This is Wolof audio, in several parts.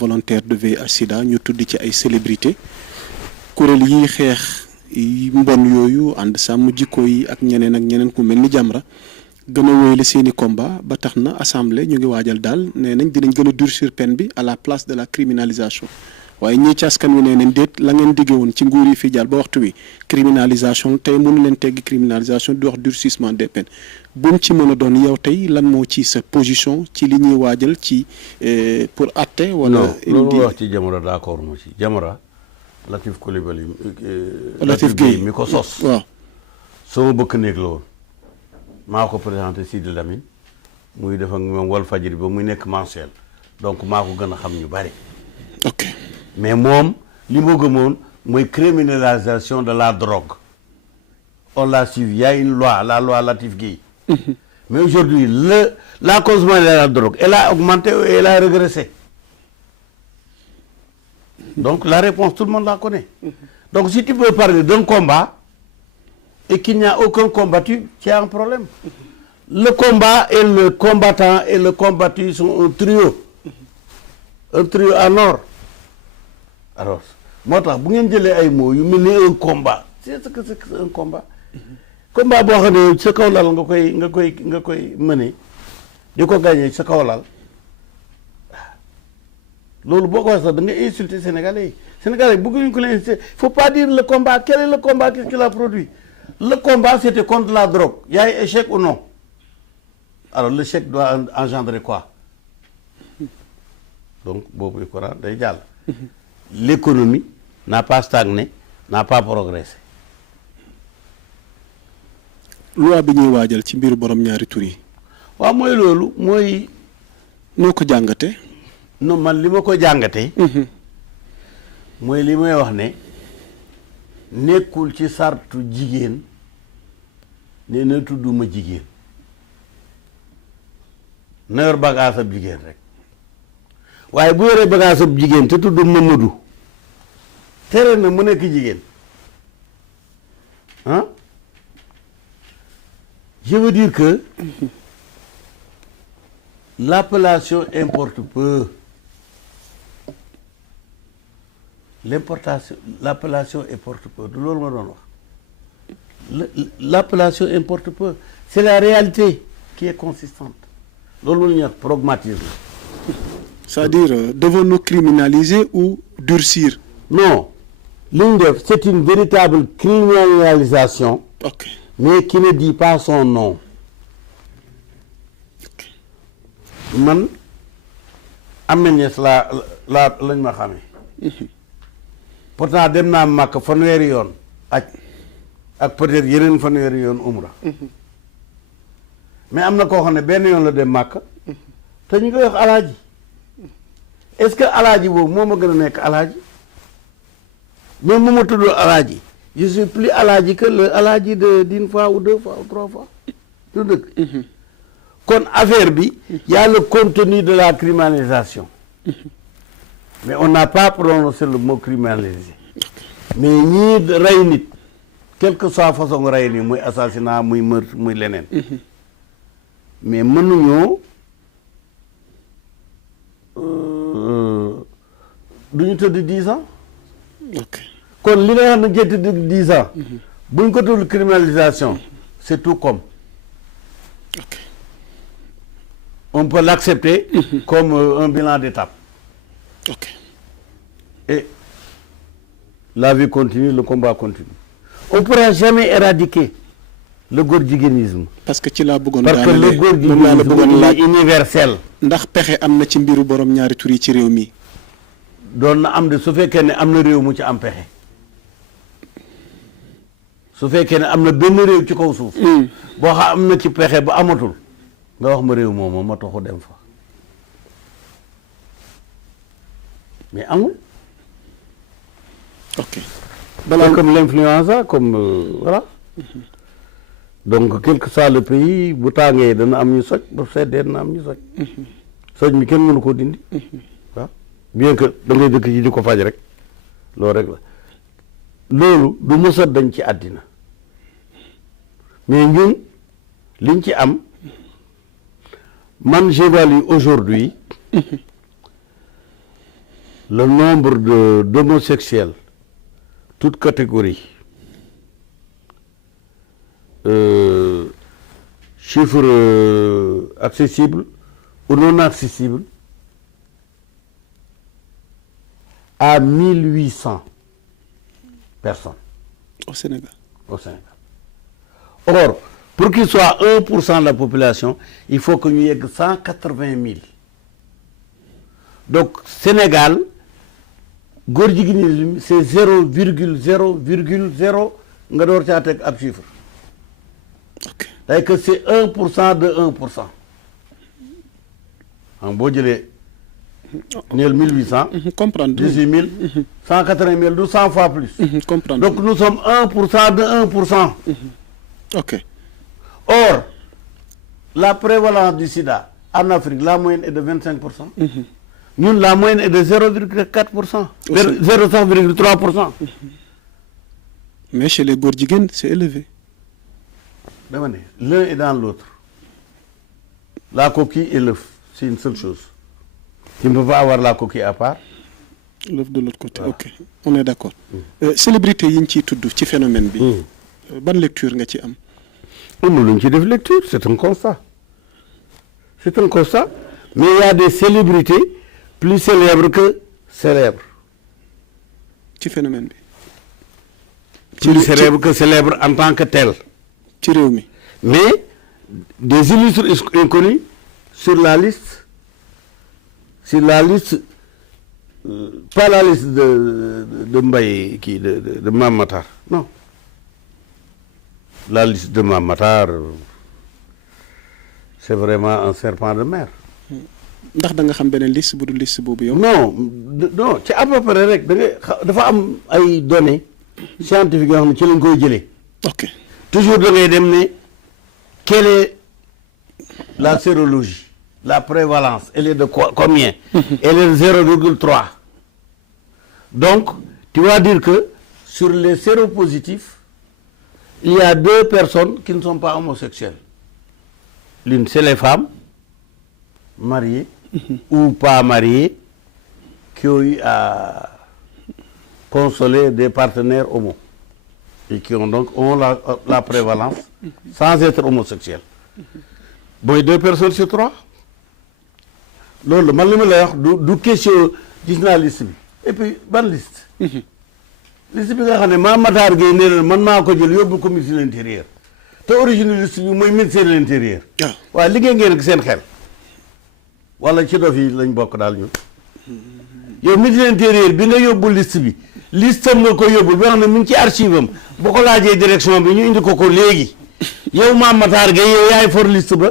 volontaire de VIH/Sida ñu tudd ci ay célébrité kuréel yi xeex mbon yooyu ànd sàmm jikko yi ak ñeneen ku mel ni Jamra gën a wéyale seeni combat ba tax na assemblée ñu ngi waajal daal nee nañ dinañ gën a durcir peine bi à la place de la criminalisation waaye ñii ci askan wi nee nañ déet la ngeen diggee woon ci nguur yi fi jàll ba waxtu wi criminalisation tey mënu leen teggi criminalisation di wax durcissement des peines bu mu ci mën a doon yow tey lan moo ci sa position ci li ñuy waajal ci pour atte wala loolu wax ci Jamra d'accord mu ci Jamra Latif Coulibaly Latif Guèye mi ko sos waaw sama bëkk néeg la woon maa ko présenté Sidi Lamine muy def ak moom Walfadjri ba muy nekk mensuel donc maa ko gën a xam ñu bari ok mais moom li ma gëmoon mooy criminalisation de la drogue on l'a suivi il y a une loi la loi Latif Guèye mais aujourd'hui la consommation de la drogue elle a augmenté et elle a régressé donc la réponse tout le monde la connaît donc si tu peux parler d'un combat et qu'il n'y a aucun combattu, tu as un problème. Le combat et le combattant et le combattu sont un trio en or. Alors, moi, si vous avez des mots, vous menez un combat. C'est ce que c'est un combat. Combat, si vous avez ce que vous mener, vous gagner ce que vous avez. Loolu boo ko wax sax da nga insulter Sénégalais yi Sénégalais bëgguñu ko leen insulter il faut pas dire le combat quel est le combat qu'est-ce qu'il a produit le combat c'était contre la drogue il y a eu échec ou non alors l'échec doit engendrer quoi donc boobu Coran day jàll l'économie n'a pas stagné n'a pas progressé loi bi ñuy waajal ci mbiru borom ñaari tur yi waaw mooy loolu mooy noo ko jàngate non man li ma ko jàngatee. mooy li may wax ne nekkul ci sartu jigéen ne na tudduma jigéen na yor bagaasab jigéen rek waaye bu yoree bagaasab jigéen te tudd Mamadou tere na mu nekk jigéen ah je veux dire que l'appellation importe peu. L'appellation importe peu du loolu ma doon wax l'appellation importe peu c'est la réalité qui est consistante loolu la ñuy wax pragmatisme. c'est-à-dire devons-nous criminaliser ou durcir. non li ñu def c'est une véritable criminalisation. ok mais qui ne dit pas son nom. man Ahmed Niass lañ ma xamee. pourtant dem naa Makka fanweeri yoon ak peut-être yeneen fanweeri yoon umra mais am na koo xam ne benn yoon la dem Makka te ñu koy wax alaaji est-ce que alaaji boobu moo ma gën a nekk alaaji même bu ma tudd alaaji je suis plus alaaji que le alaaji d'une fois ou deux fois ou trois fois du dëgg kon affaire bi y a le contenu de la criminalisation mais on n'a pas prononcé le mot criminalisé mais ñii rey nit quelle que soit façon rey ni muy assassinat muy meurtre muy leneen mais mënuñoo duñu tëdd 10 ans ok kon li nga xam ne jëtt tëdd 10 ans buñ ko tudd criminalisation c'est tout comme ok on peut l'accepter comme un bilan d'étape. ok Et la vie continue, le combat continue. On ne pourra jamais éradiquer le góor-jigénisme. parce que ci laa bëggoon parce que le góor-jigénisme est universel. ndax pexe am na ci mbiru borom ñaari tur yi ci réew mi. doon na am de su fekkee ne am na réew mu ci am pexe su fekkee ne am na benn réew ci kaw suuf. boo xam am na ci pexe ba amatul nga wax ma réew moom ma taxu dem fa mais amul. ok balaa comme l'influenza comme voilà donc quel que soit le pays bu tàngee dana am ñu soj bu seddee dana am ñu soj soj mi kenn mënu koo dindi waaw bien que da ngay dëkk ci di ko faj rek loolu rek la loolu du mës a dañ ci àddina mais ñun liñ ci am man j'évalue aujourd'hui le nombre d'homosexuels, toutes catégories, chiffres accessibles ou non accessibles, à 1800 personnes au Sénégal. au Sénégal. Or, pour qu'il soit 1% de la population, il faut que ñu yegg 180 000. Donc, Sénégal, góor jigéen c'est 0,0,0 nga door caa teg ab chiffre. ok C'est que c'est 1% de 1%. En boo jëlee neel 1800. comprendre 18 000. 180 000 du 100 fois plus. comprendre Donc nous sommes 1% de 1%. ok Or, la prévalence du sida en Afrique, la moyenne est de 25%. Nous, la moyenne est de 0,4%. 0,3%. mais chez les góor jigéen c'est élevé. Dama ne, l'un est dans l'autre. La coquille et l'œuf, c'est une seule chose. Tu ne peux pas avoir la coquille à part. l'autre de l'autre côté ok on est d'accord. célébrité yi ñu ciy tudd ci phénomène bi. ban lecture nga ci am. Nous ci def lecture, c'est un constat. C'est un constat. Mais il y a des célébrités plus célèbres que célèbres. ci phénomène bi. Plus célèbres que célèbres en tant que tels. ci réew mi. Mais des illustres inconnus sur la liste, pas la liste de Mbaye, de Mame Matar, non. La liste de Mame Matar, c'est vraiment un serpent de mer. ndax da nga xam beneen liste bu dul liste boobu yow. Non, non, c'est à peu près rek dafa am ay données scientifiques yoo xam ne ci lañ koy jëlee. ok Toujours da ngay dem ne quelle est la sérologie, la prévalence, elle est de combien? Elle est de 0,3. Donc, tu vas dire que sur les séropositifs, il y a 2 personnes qui ne sont pas homosexuelles. L'une, c'est les femmes mariées ou pas mariées qui ont eu à consoler des partenaires homo et qui ont donc la prévalence sans être homosexuels. Bon, 2 personnes sur 3. loolu man li ma lay wax du question gis naa liste bi et puis ban liste. liste bi nga xam ne Mame Matar Gueye nee na man maa ko jël yóbbu ko ministre de l'intérieur te origine liste bi mooy ministère de l'intérieur. waaw liggéey ngeen ak seen xel wala ci dof yi lañ bokk daal ñun. yow ministre de l'intérieur bi nga yóbbu liste bi liste am nga ko yóbbul ba nga xam ne mu ngi ci archive am bu ko laajee direction bi ñu indi ko léegi yow Mame Matar Gueye yow yaay for liste ba.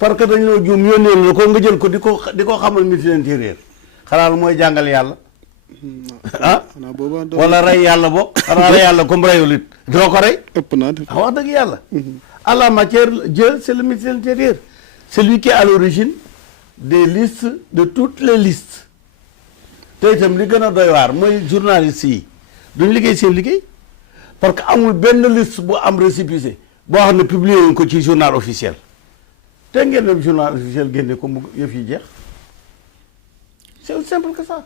parce que dañoo juum yónnee la ko nga jël ko di ko xamal ministre de l'intérieur xanaa mooy jàngal yàlla ah wala rey yàlla bo xanaa rey yàlla comme reyul it doo ko rey ëpp naa def wax dëgg yàlla à la matière Dieu c'est le ministre de l'intérieur c'est lui qui est à l'origine des listes de toutes les listes te itam li gën a doy waar mooy journalistes yi duñ liggéey seen liggéey parce que amul benn liste bu am récépissé boo xam ne publié wuñ ko ci journal officiel te ngeen dem journal officiel génne ko mu yëf yi jeex c'est aussi simple que ça.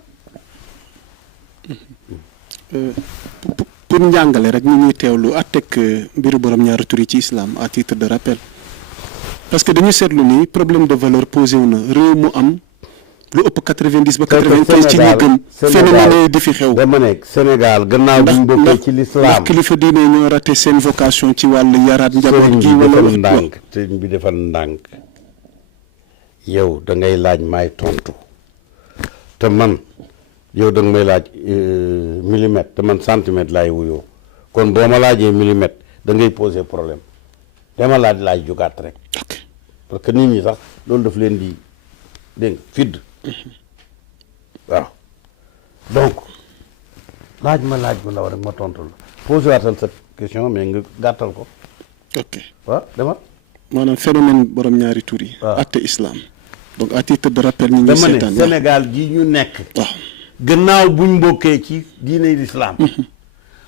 pour njàngale rek ñu ñuy teewlu àtteeg mbiru borom ñaari tur yi ci islam à titre de rappel parce que dañu seetlu ni problème de valeur posé wu na réew mu am lu ëpp 90 ba 95 ci ñi gëm phénomène di fi xew. dama nekk Sénégal gannaaw bu ñu bokkee ci l'islam ndax kilifa diine ñoo raté seen vocation ci wàllu yaraat njaboot gi wala ndànk sëñ bi defal ndànk yow da ngay laaj maay tontu te man yow da nga may laaj millimètre te man centimètre laay wuyoo kon boo ma laajee millimètre da ngay poser problème dama laaj jugaat rek parce que nit ñi sax loolu daf leen di dégg nga fidd waaw donc laaj ma ndaw rek ma tontu la posé waatal sa question mais nga gàttal ko. ok waaw demal. maanaam phénomène borom ñaari tur yi. waaw atte islam. donc à titre de rappel ñu ngi seetaan dama ne Sénégal gi ñu nekk. waaw gannaaw buñ bokkee ci diine l'islam.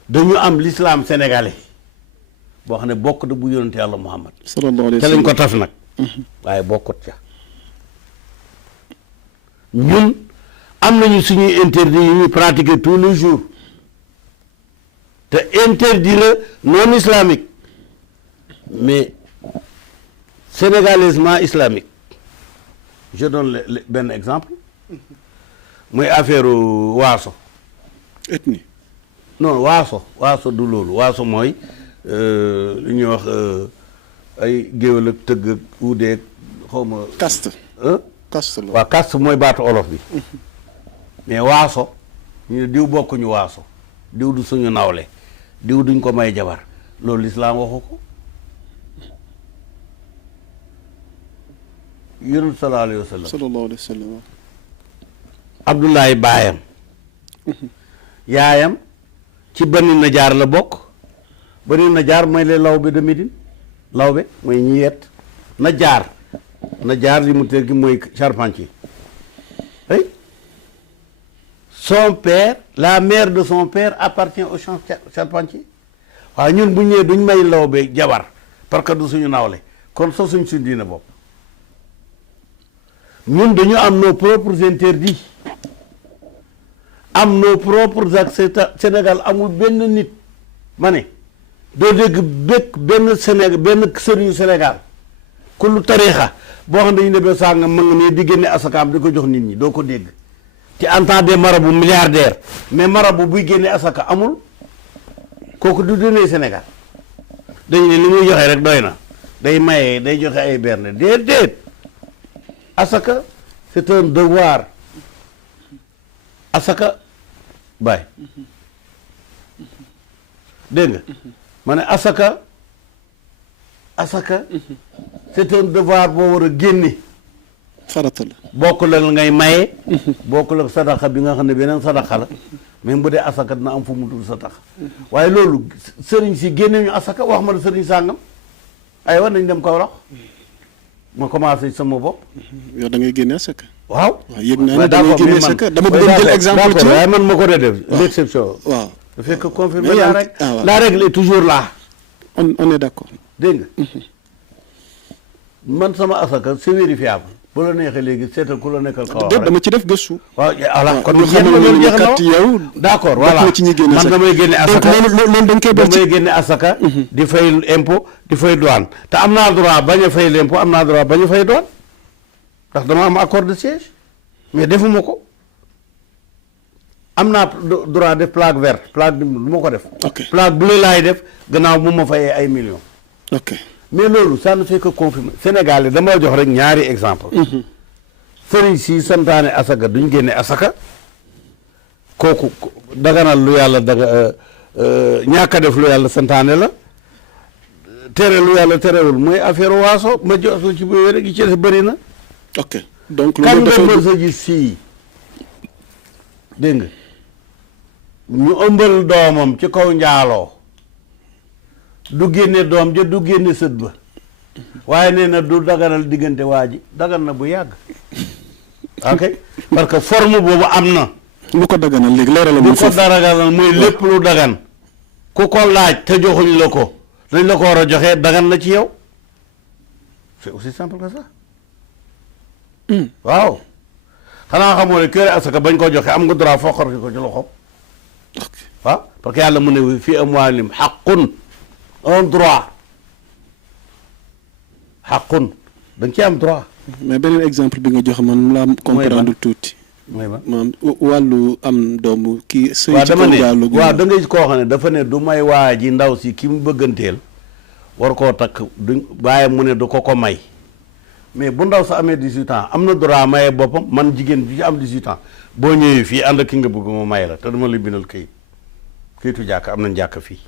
dañu am l'islam sénégalais boo xam ne bokk da bu yonente yàlla Muhammad. sallallahu alayhi wa te sallam lañ ko taf nag. waaye bokkut ca. ñun am nañu suñuy interdit yu ñuy pratiquer tous les jours te interdit la non islamique mais sénégalaisement islamique. Je donne benn exemple muy affaire waaso. ethnie. non waaso du loolu waaso mooy lu ñuy wax ay géwél ak tëgg ak uudeeg xaw ma. caste. caste la waaw caste mooy baatu olof bi mais waaso ñu ne diw bokkuñu waaso diw du suñu nawle diw duñ ko may jabar loolu lislaam waxu ko. yonent sallallahu alayhi wa sallam. sallallahu alayhi wa sallam. Abdoulaye baayam yaayam ci Bani Najaar la bokk. Bani Najaar mooy les lawbe de Médine lawbe mooy ñi yet Najaar li mu teg gi mooy charpentier hey son père la mère de son père appartient au charpentier waaw ñun bu ñëwee duñ may lawbe jabar parce que du suñu nawle kon soo suñ diine bopp ñun dañu am nos propres interdits am nos propres accès. Sénégal amul benn nit ma ne doo dégg benn Sénégal benn sëriñu Sénégal ku lu tariixa boo xam ne dañu ne ba sàngam ma nga ne di génne asakaam di ko jox nit ñi doo ko dégg ci entend des marabouts milliardaires mais marabout buy génne asaka amul kooku du dundee Sénégal dañu ne li muy joxe rek doy na day maye day joxe ay berne déedéet asaka c'est un devoir asaka baay dégg nga ma ne asaka c'est un devoir boo war a génne farata la bokk la ngay maye bokk la sadaxa bi nga xam ne beneen sadaxa la même bu dee asaka dina am fu mu dul sa tax waaye loolu sëriñ si génne ñu asaka wax ma la sëriñ sàngam ay war nañ dem kaw rax ma commencé sama bopp. yow da ngay génne asaka. waaw yëg naa ne da ngay génne asaka dama doon jël exemple ci waaye man ma ko dee def l'exception. waaw da fekk confirmer la rek la règle est toujours là. on est d'accord. dégg nga man sama asaka c'est vérifiable bu la neexee léegi seetal ku la nekkal kaw rek dama ci def gëstu. waaw voilà kon ñu xamal loolu jeex na yow. d'accord voilà ci ñi génne man damay génne asaka donc loolu dañ koy def ci damay génne asaka. di fay impôt di fay douane te am naa droit bañ a fay l'impôt am naa droit bañ a fay douane ndax dama am accord de siège mais defuma ko am naa droit def plaque verte plaque du ma ko def. ok plaque bleue laay def gannaaw bu ma fayee ay millions. ok mais loolu ça ne fait que confirmer Sénégal yi dama jox rek ñaari exemple sëriñ si santaane asaka duñ génne asaka kooku daganal lu yàlla ñàkk a def lu yàlla santaane la tere lu yàlla terewul mooy affaire waaso ma jox la ci bu rek yi ci des bëri na. ok donc kan loolu nga dafay mës a gis fii dégg nga ñu ëmbal doomam ci kaw njaaloo du génne doom ja du génne sët ba waaye nee na du daganal diggante waa ji dagan na bu yàgg ok parce que forme boobu am na lu ko daganal léegi leeralal lu ma ko foofu daganal mooy lépp lu dagan ku ko laaj te joxuñ la ko dañ la ko war a joxe dagan na ci yow c'est aussi simple que ça waaw xanaa xamoo ne kër asaka bañ ko joxe am nga droit foo xor ko ci loxo waaw parce que yàlla mu ne fii amwaalihim haqqun un droit xaqun da nga ci am droit. mais beneen exemple bi nga joxe man laa comprendre tuuti. mooy ma maanaam wàllu am doomu kii. sëy waaw ci dama kaw ne gaalu gi waaw da ngay koo xam ne dafa ne du may waa ji ndaw si ki mu bëgganteel war koo takk du bàyyi mu ne du ko may mais bu ndaw sa amee 18 ans am na droit maye boppam man jigéen bi ci am 18 ans boo ñëwee fii ànd ak ki nga bëgg ma may la te dama la bindal kayit kayitu jàkk am nañ jàkk fii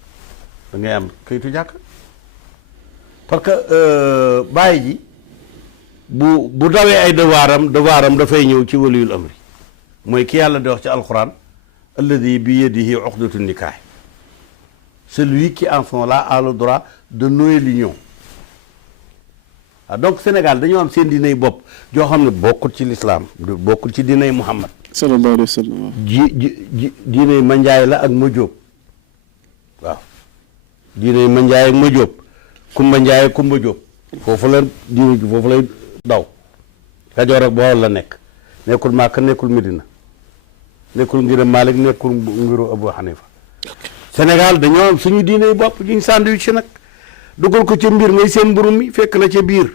da ngay am kayitu jàkk parce que bàyyi ji bu dawee ay devoiram dafay ñëw ci waliyul amri mooy ki yàlla di wax ci alquran alladi bi yadihi uqdatu nikah celui qui en sont là a le droit de nouer l'union donc Sénégal dañoo am seen diiney bopp joo xam ne bokkul ci l'islam bokkul ci diiney Muhammad sallallahu alayhi wa sallam. diiney Mandiaye la ak Majóob waaw diiney Mandiaye ak Majóob Kumba Njaay Kumba Jóob foofu la diine ji foofu lay daw Kajoor ak Bawol la nekk nekkul Màkka nekkul Medina nekkul ngiram Malik nekkul ngiru Abu Hanifa Sénégal dañoo am suñu diine bopp juñ sandwich nag dugal ko ca mbir ngay seen mburu mi fekk la ca biir